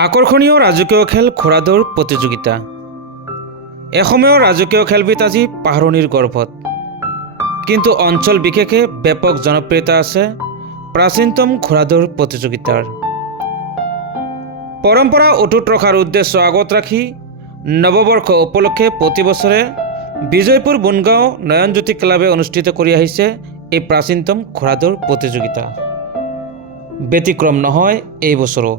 আকৰ্ষণীয় ৰাজকীয় খেল ঘোঁৰাদৌৰ প্ৰতিযোগিতা। এসময়ৰ ৰাজকীয় খেলবিধ আজি পাহৰণিৰ গৰ্ভত, কিন্তু অঞ্চল বিশেষে ব্যাপক জনপ্ৰিয়তা আছে প্ৰাচীনতম ঘোঁৰাদৌৰ প্ৰতিযোগিতাৰ। পৰম্পৰা অটুট ৰখাৰ উদ্দেশ্য আগত ৰাখি নৱবৰ্ষ উপলক্ষে প্ৰতি বছৰে বিজয়পুৰ বনগাঁও নয়নজ্যোতি ক্লাবে অনুষ্ঠিত কৰি আহিছে এই প্ৰাচীনতম ঘোঁৰাদৌৰ প্ৰতিযোগিতা। ব্যতিক্ৰম নহয় এই বছৰো।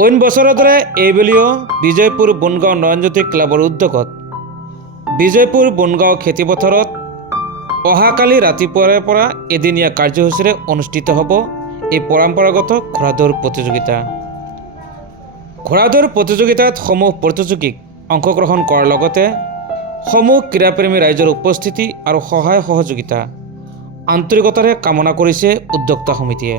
অইন বছৰৰ দৰে এইবেলিও বিজয়পুৰ বনগাঁও নয়নজ্যোতি ক্লাবৰ উদ্যোগত বিজয়পুৰ বনগাঁও খেতিপথাৰত অহাকালি ৰাতিপুৱাৰে পৰা এদিনীয়া কাৰ্যসূচীৰে অনুষ্ঠিত হ'ব এই পৰম্পৰাগত ঘোঁৰাদৌৰ প্ৰতিযোগিতা। ঘোঁৰাদৌৰ প্ৰতিযোগিতাত সমূহ প্ৰতিযোগীক অংশগ্ৰহণ কৰাৰ লগতে সমূহ ক্ৰীড়াপ্ৰেমী ৰাইজৰ উপস্থিতি আৰু সহায় সহযোগিতা আন্তৰিকতাৰে কামনা কৰিছে উদ্যোক্তা সমিতিয়ে।